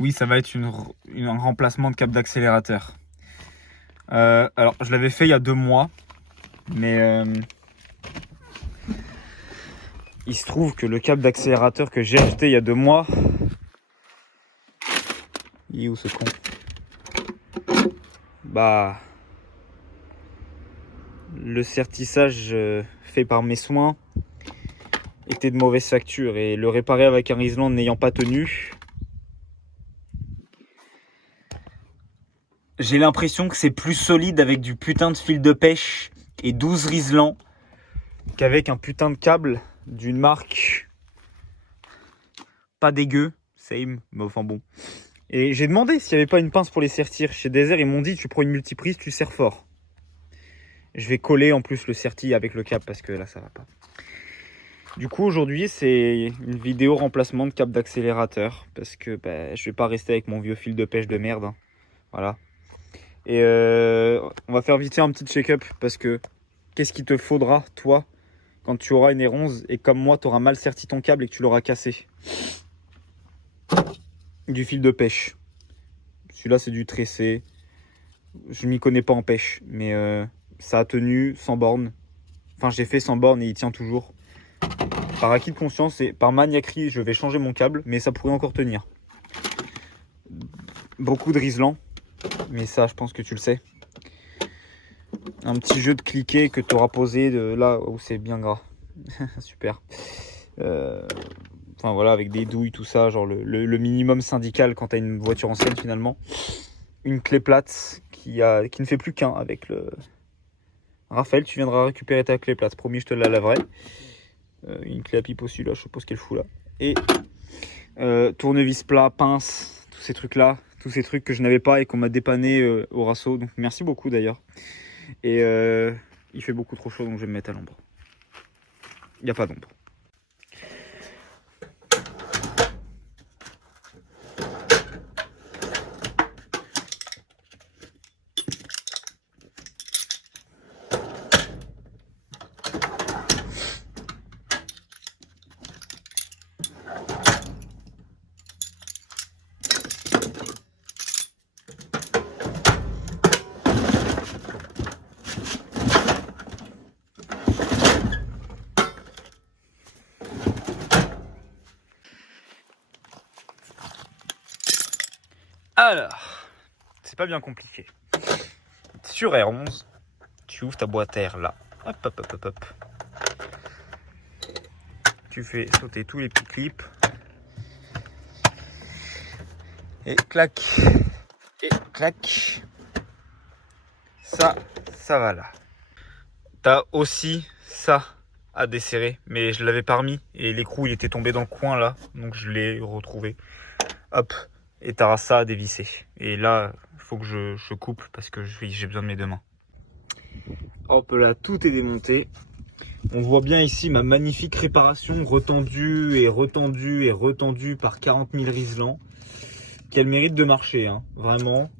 Oui, ça va être un remplacement de câble d'accélérateur. Alors, je l'avais fait il y a 2 mois, mais il se trouve que le câble d'accélérateur que j'ai acheté il y a 2 mois, il est où ce con? Bah, le sertissage fait par mes soins était de mauvaise facture et le réparer avec un Risland n'ayant pas tenu, j'ai l'impression que c'est plus solide avec du putain de fil de pêche et 12 Risland qu'avec un putain de câble d'une marque pas dégueu, same, mais enfin bon. Et j'ai demandé s'il n'y avait pas une pince pour les sertir. Chez Desert, ils m'ont dit tu prends une multiprise, tu serres fort. Je vais coller en plus le serti avec le câble parce que là ça va pas. Du coup aujourd'hui c'est une vidéo remplacement de câble d'accélérateur parce que je vais pas rester avec mon vieux fil de pêche de merde. Hein. Voilà. Et on va faire vite fait un petit check-up parce que qu'est-ce qu'il te faudra toi quand tu auras une R11 et comme moi tu auras mal serti ton câble et que tu l'auras cassé? Du fil de pêche. Celui-là c'est du tressé. Je m'y connais pas en pêche, mais ça a tenu sans borne. Enfin, j'ai fait sans borne et il tient toujours. Par acquis de conscience et par maniaquerie, je vais changer mon câble, mais ça pourrait encore tenir. Beaucoup de Risland, mais ça, je pense que tu le sais. Un petit jeu de cliquet que tu auras posé de là où c'est bien gras. Super. Enfin voilà, avec des douilles, tout ça, genre le minimum syndical quand tu as une voiture ancienne finalement. Une clé plate qui ne fait plus qu'un avec le... Raphaël, tu viendras récupérer ta clé plate. Promis, je te la laverai. Une clé à pipe aussi, là, je suppose qu'elle fout là. Et tournevis plat, pince, tous ces trucs-là. Tous ces trucs que je n'avais pas et qu'on m'a dépanné au Rasso. Donc merci beaucoup d'ailleurs. Et il fait beaucoup trop chaud, donc je vais me mettre à l'ombre. Il n'y a pas d'ombre. Alors, c'est pas bien compliqué. Sur R11, tu ouvres ta boîte à air là. Hop, hop, hop, hop, hop. Tu fais sauter tous les petits clips. Et clac. Et clac. Ça va là. T'as aussi ça à desserrer, mais je l'avais pas remis. Et l'écrou, il était tombé dans le coin là. Donc je l'ai retrouvé. Hop. Et t'auras ça à dévisser. Et là, il faut que je coupe parce que j'ai besoin de mes deux mains. Hop là, tout est démonté. On voit bien ici ma magnifique réparation retendue et retendue et retendue par 40 000 Risland. Qui a le mérite de marcher, hein, vraiment.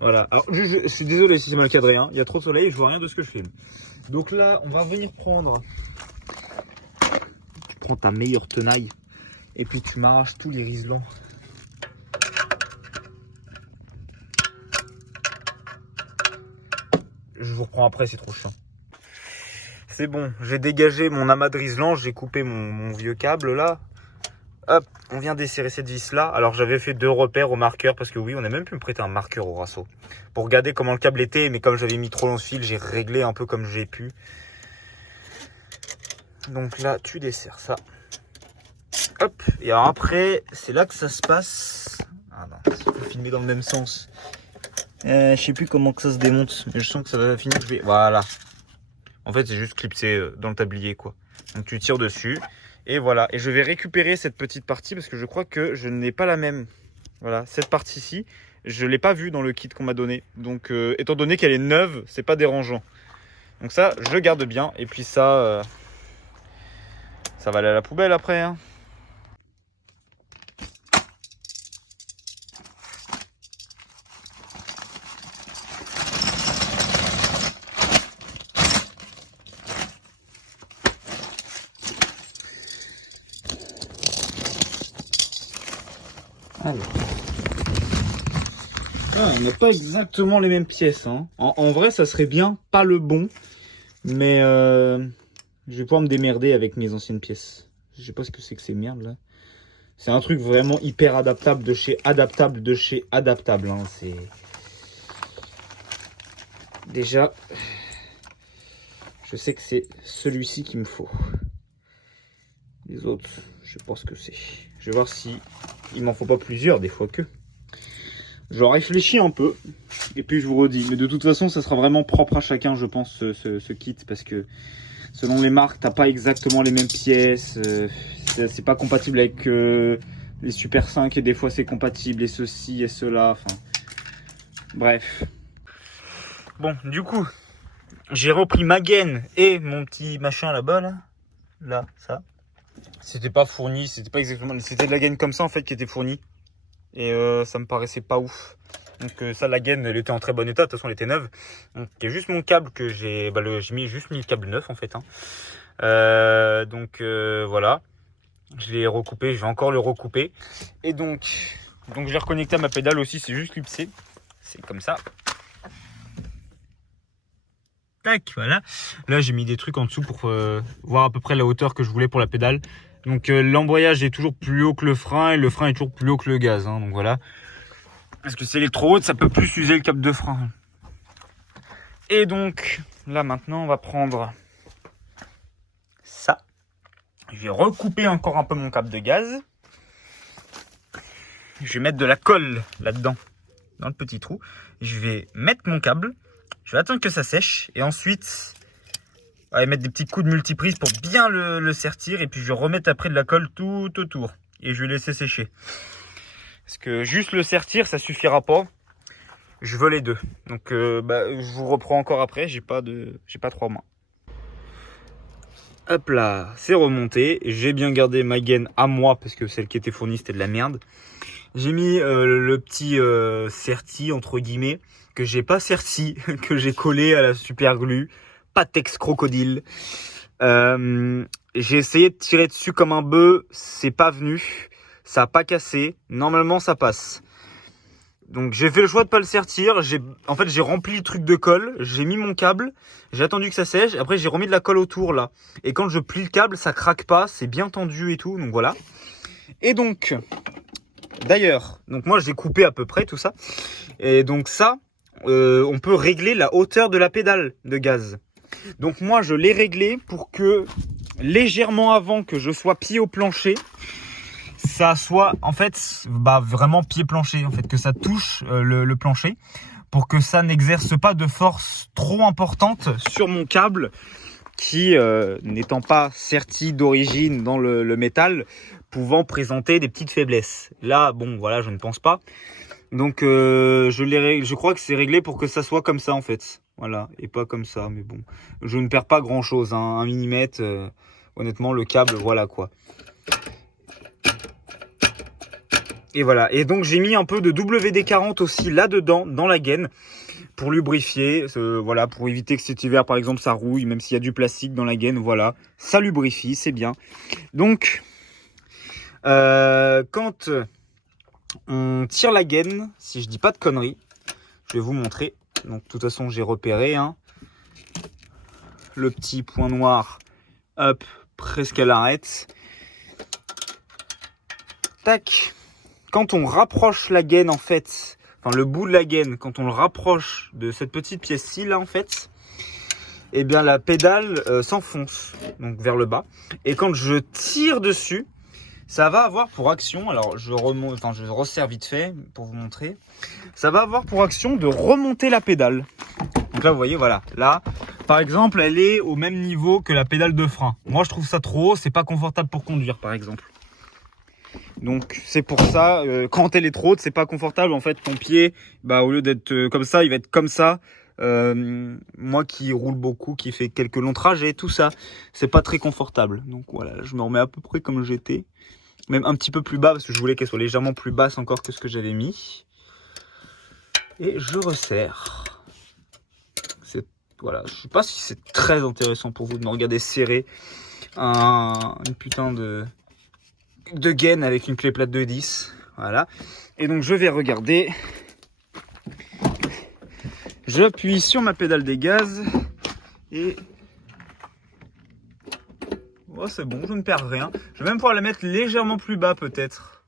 Voilà. Alors, je suis désolé si c'est mal cadré, hein. Il y a trop de soleil et je vois rien de ce que je filme. Donc là, on va venir prendre... Tu prends ta meilleure tenaille et puis tu m'arraches tous les Risland. Je vous reprends après, c'est trop chiant. C'est bon, j'ai dégagé mon amas de Risland, j'ai coupé mon vieux câble là. Hop, on vient desserrer cette vis là. Alors j'avais fait 2 repères au marqueur parce que oui, on a même pu me prêter un marqueur au Rasso pour regarder comment le câble était, mais comme j'avais mis trop long ce fil, j'ai réglé un peu comme j'ai pu. Donc là, tu desserres ça. Hop, et alors après, c'est là que ça se passe. Ah non, il faut filmer dans le même sens. Je sais plus comment que ça se démonte, mais je sens que ça va finir. Voilà. En fait, c'est juste clipsé dans le tablier, quoi. Donc tu tires dessus. Et voilà. Et je vais récupérer cette petite partie parce que je crois que je n'ai pas la même. Voilà, cette partie-ci, je ne l'ai pas vue dans le kit qu'on m'a donné. Donc, étant donné qu'elle est neuve, c'est pas dérangeant. Donc ça, je garde bien. Et puis ça, ça va aller à la poubelle après, hein. Alors. Ah, on n'a pas exactement les mêmes pièces. Hein. En vrai, ça serait bien, pas le bon. Mais je vais pouvoir me démerder avec mes anciennes pièces. Je sais pas ce que c'est que ces merdes là. C'est un truc vraiment hyper adaptable de chez adaptable. Hein. C'est déjà, je sais que c'est celui-ci qu'il me faut. Les autres, je sais pas ce que c'est. Je vais voir si il m'en faut pas plusieurs des fois que. Je réfléchis un peu et puis je vous redis. Mais de toute façon, ça sera vraiment propre à chacun, je pense, ce kit, parce que selon les marques, t'as pas exactement les mêmes pièces. C'est pas compatible avec les Super 5 et des fois c'est compatible et ceci et cela. Enfin, bref. Bon, du coup, j'ai repris ma gaine et mon petit machin là-bas, là, ça. C'était pas fourni, c'était pas exactement, c'était de la gaine comme ça en fait qui était fournie. Et ça me paraissait pas ouf. Donc ça, la gaine, elle était en très bon état, de toute façon elle était neuve. Donc il y a juste mon câble que j'ai, juste mis le câble neuf en fait. Hein. Voilà, je l'ai recoupé, je vais encore le recouper. Et donc je l'ai reconnecté à ma pédale aussi, c'est juste clipsé. C'est comme ça. Tac, voilà. Là j'ai mis des trucs en dessous pour voir à peu près la hauteur que je voulais pour la pédale. Donc l'embrayage est toujours plus haut que le frein et le frein est toujours plus haut que le gaz. Hein, donc voilà. Parce que c'est électro haute, ça peut plus user le câble de frein. Et donc là maintenant on va prendre ça. Je vais recouper encore un peu mon câble de gaz. Je vais mettre de la colle là-dedans, dans le petit trou. Je vais mettre mon câble. Je vais attendre que ça sèche. Et ensuite, on va mettre des petits coups de multiprise pour bien le sertir. Et puis je vais remettre après de la colle tout autour. Et je vais laisser sécher. Parce que juste le sertir, ça suffira pas. Je veux les deux. Donc je vous reprends encore après. J'ai pas 3 mains. Hop là, c'est remonté. J'ai bien gardé ma gaine à moi parce que celle qui était fournie c'était de la merde. J'ai mis le petit serti entre guillemets que j'ai pas serti, que j'ai collé à la super glue. Patex crocodile. J'ai essayé de tirer dessus comme un bœuf, c'est pas venu. Ça a pas cassé. Normalement ça passe. Donc j'ai fait le choix de pas le sertir. En fait j'ai rempli le truc de colle. J'ai mis mon câble. J'ai attendu que ça sèche. Après j'ai remis de la colle autour là. Et quand je plie le câble, ça craque pas. C'est bien tendu et tout. Donc voilà. Et donc, d'ailleurs, donc moi j'ai coupé à peu près tout ça. Et donc ça, on peut régler la hauteur de la pédale de gaz. Donc moi je l'ai réglé pour que légèrement avant que je sois pied au plancher, ça soit en fait vraiment pied plancher, en fait que ça touche le plancher, pour que ça n'exerce pas de force trop importante sur mon câble qui n'étant pas serti d'origine dans le métal, pouvant présenter des petites faiblesses. Là bon voilà, je ne pense pas. Donc je crois que c'est réglé pour que ça soit comme ça en fait. Voilà, et pas comme ça, mais bon. Je ne perds pas grand chose, hein, 1 mm. Honnêtement, le câble, voilà quoi. Et voilà, et donc j'ai mis un peu de WD-40 aussi là-dedans, dans la gaine, pour lubrifier, voilà, pour éviter que cet hiver par exemple ça rouille, même s'il y a du plastique dans la gaine, voilà. Ça lubrifie, c'est bien. Donc, quand on tire la gaine, si je dis pas de conneries, je vais vous montrer. Donc de toute façon j'ai repéré le petit point noir, hop, presque à l'arrête. Tac. Quand on rapproche la gaine en fait, enfin le bout de la gaine, quand on le rapproche de cette petite pièce-ci là en fait, eh bien la pédale s'enfonce donc vers le bas. Et quand je tire dessus, ça va avoir pour action, alors je resserre vite fait pour vous montrer, ça va avoir pour action de remonter la pédale. Donc là vous voyez, voilà, là par exemple elle est au même niveau que la pédale de frein. Moi je trouve ça trop haut, c'est pas confortable pour conduire par exemple. Donc c'est pour ça, quand elle est trop haute, c'est pas confortable. En fait ton pied, au lieu d'être comme ça, il va être comme ça. Moi qui roule beaucoup, qui fait quelques longs trajets, tout ça, c'est pas très confortable. Donc voilà, je me remets à peu près comme j'étais. Même un petit peu plus bas parce que je voulais qu'elle soit légèrement plus basse encore que ce que j'avais mis. Et je resserre. Voilà, je sais pas si c'est très intéressant pour vous de me regarder serrer une putain de gaine avec une clé plate de 10. Voilà. Et donc je vais regarder. J'appuie sur ma pédale des gaz et oh, c'est bon, je ne perds rien. Je vais même pouvoir la mettre légèrement plus bas peut-être.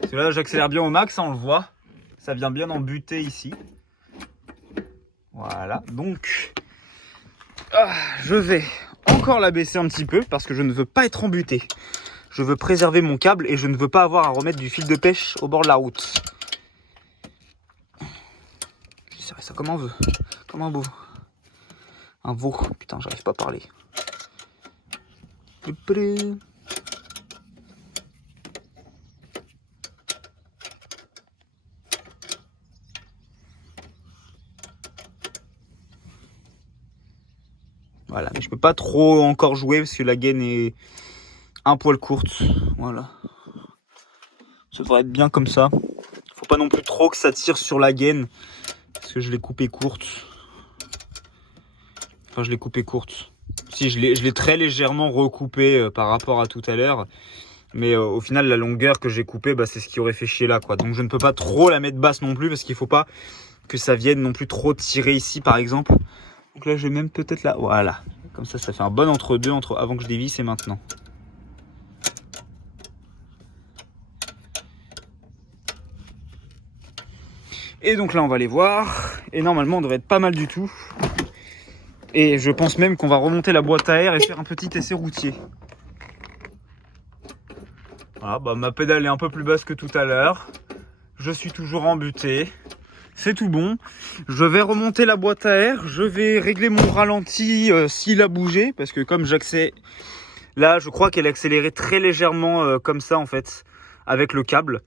Parce que là j'accélère bien au max, hein, on le voit. Ça vient bien en butée ici. Voilà, donc je vais encore la baisser un petit peu parce que je ne veux pas être embuté. Je veux préserver mon câble et je ne veux pas avoir à remettre du fil de pêche au bord de la route. Je serre ça comme un veau. Comme un veau. Un veau. Putain, j'arrive pas à parler. Voilà, mais je peux pas trop encore jouer parce que la gaine est un poil courte. Voilà. Ça devrait être bien comme ça. Faut pas non plus trop que ça tire sur la gaine parce que je l'ai coupée courte. Enfin, je l'ai coupée courte. Si, je l'ai très légèrement recoupée par rapport à tout à l'heure. Mais au final, la longueur que j'ai coupée, bah, c'est ce qui aurait fait chier là, quoi. Donc je ne peux pas trop la mettre basse non plus parce qu'il faut pas que ça vienne non plus trop tirer ici, par exemple. Donc là, je vais même peut-être là. Voilà. Comme ça fait un bon entre-deux avant que je dévisse et maintenant. Et donc là, on va aller voir. Et normalement, on devrait être pas mal du tout. Et je pense même qu'on va remonter la boîte à air et faire un petit essai routier. Voilà, bah, ma pédale est un peu plus basse que tout à l'heure. Je suis toujours embuté. C'est tout bon. Je vais remonter la boîte à air. Je vais régler mon ralenti s'il a bougé. Parce que comme j'accélère... Là, je crois qu'elle accélérait très légèrement comme ça en fait. Avec le câble.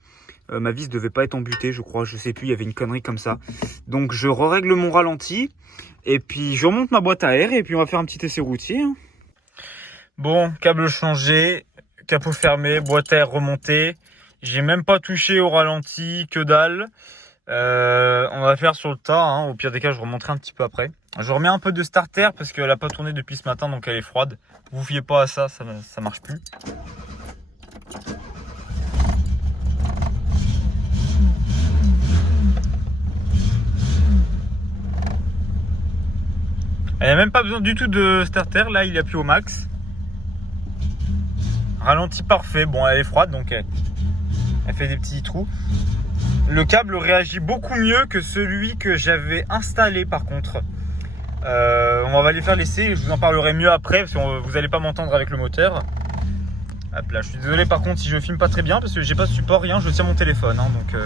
Ma vis devait pas être embutée, je crois. Je sais plus, il y avait une connerie comme ça. Donc je règle mon ralenti. Et puis je remonte ma boîte à air. Et puis on va faire un petit essai routier. Bon, câble changé. Capot fermé. Boîte à air remontée. J'ai même pas touché au ralenti. Que dalle. On va faire sur le tas, hein. Au pire des cas je remonterai un petit peu après. Je remets un peu de starter parce qu'elle n'a pas tourné depuis ce matin donc elle est froide. Vous fiez pas à ça, ça marche plus. Elle n'a même pas besoin du tout de starter, là il appuie au max. Ralenti parfait, bon elle est froide donc elle fait des petits trous. Le câble réagit beaucoup mieux que celui que j'avais installé par contre. On va aller faire l'essai et je vous en parlerai mieux après parce que vous n'allez pas m'entendre avec le moteur. Hop là, je suis désolé par contre si je filme pas très bien parce que j'ai pas de support, rien, je tiens mon téléphone. Hein, donc,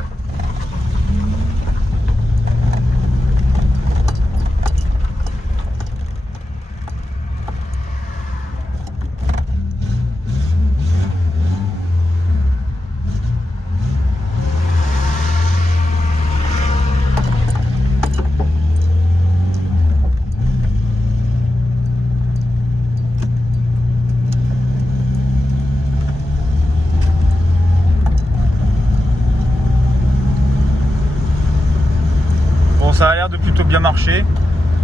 ça a l'air de plutôt bien marcher.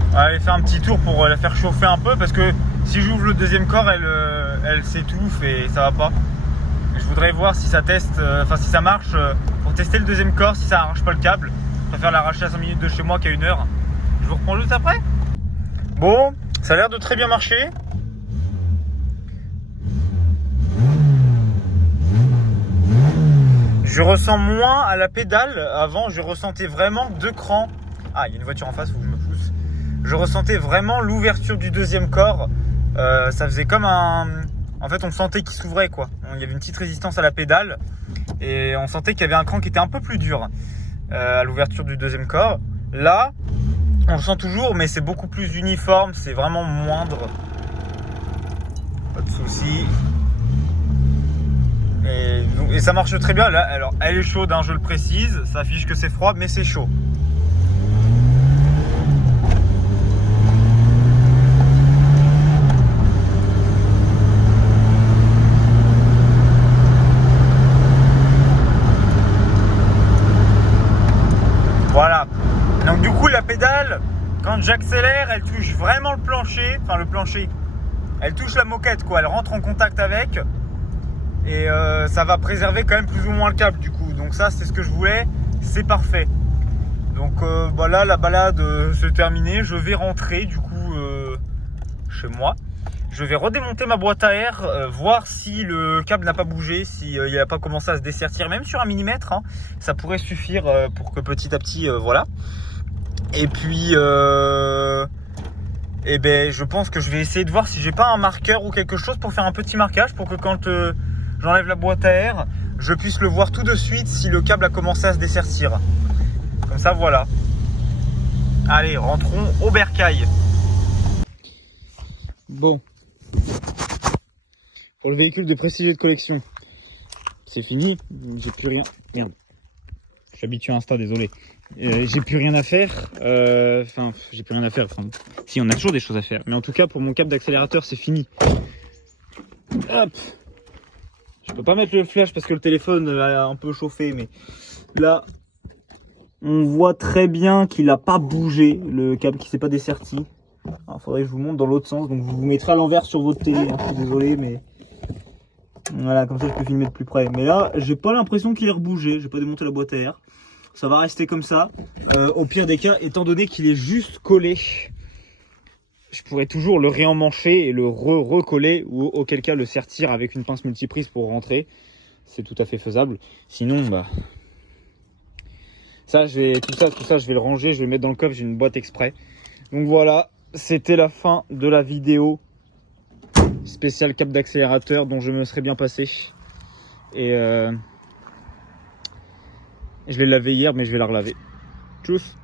On va aller faire un petit tour pour la faire chauffer un peu parce que si j'ouvre le deuxième corps elle s'étouffe et ça va pas. Je voudrais voir si ça teste, si ça marche pour tester le deuxième corps, si ça arrache pas le câble. Je préfère l'arracher à 5 minutes de chez moi qu'à 1 heure. Je vous reprends juste après. Bon, ça a l'air de très bien marcher. Je ressens moins à la pédale. Avant je ressentais vraiment 2 crans. Ah, il y a une voiture en face, il faut que je me pousse. Je ressentais vraiment l'ouverture du deuxième corps. Ça faisait comme un... En fait, on sentait qu'il s'ouvrait, quoi. Il y avait une petite résistance à la pédale. Et on sentait qu'il y avait un cran qui était un peu plus dur à l'ouverture du deuxième corps. Là, on le sent toujours, mais c'est beaucoup plus uniforme. C'est vraiment moindre. Pas de soucis. Et ça marche très bien. Là, alors, elle est chaude, hein, je le précise. Ça affiche que c'est froid, mais c'est chaud. Voilà. Donc du coup la pédale, quand j'accélère, elle touche vraiment le plancher. Enfin le plancher. Elle touche la moquette quoi. Elle rentre en contact avec. Et ça va préserver quand même plus ou moins le câble du coup. Donc ça c'est ce que je voulais, c'est parfait. Donc là la balade se terminée, je vais rentrer du coup chez moi. Je vais redémonter ma boîte à air, voir si le câble n'a pas bougé, si il n'a pas commencé à se dessertir, même sur 1 millimètre, hein, ça pourrait suffire pour que petit à petit, voilà. Et puis, je pense que je vais essayer de voir si j'ai pas un marqueur ou quelque chose pour faire un petit marquage pour que quand j'enlève la boîte à air, je puisse le voir tout de suite si le câble a commencé à se dessertir. Comme ça, voilà. Allez, rentrons au bercail. Bon. Pour le véhicule de prestige de collection, c'est fini, j'ai plus rien. Merde, je suis habitué à Insta, désolé. J'ai plus rien à faire. J'ai plus rien à faire. Si, on a toujours des choses à faire. Mais en tout cas, pour mon câble d'accélérateur, c'est fini. Hop. Je peux pas mettre le flash parce que le téléphone a un peu chauffé, mais là, on voit très bien qu'il a pas bougé, le câble qui s'est pas desserti. Il faudrait que je vous montre dans l'autre sens, donc je vous mettrai à l'envers sur votre télé. Hein, je suis désolé, mais voilà, comme ça je peux filmer de plus près. Mais là, j'ai pas l'impression qu'il ait rebougé. J'ai pas démonté la boîte à air. Ça va rester comme ça. Au pire des cas, étant donné qu'il est juste collé, je pourrais toujours le réemmancher et le recoller, ou auquel cas le sertir avec une pince multiprise pour rentrer. C'est tout à fait faisable. Sinon, tout ça, je vais le ranger, je vais le mettre dans le coffre. J'ai une boîte exprès. Donc voilà, c'était la fin de la vidéo spéciale câble d'accélérateur dont je me serais bien passé. Et je l'ai lavé hier, mais je vais la relaver. Tchuss.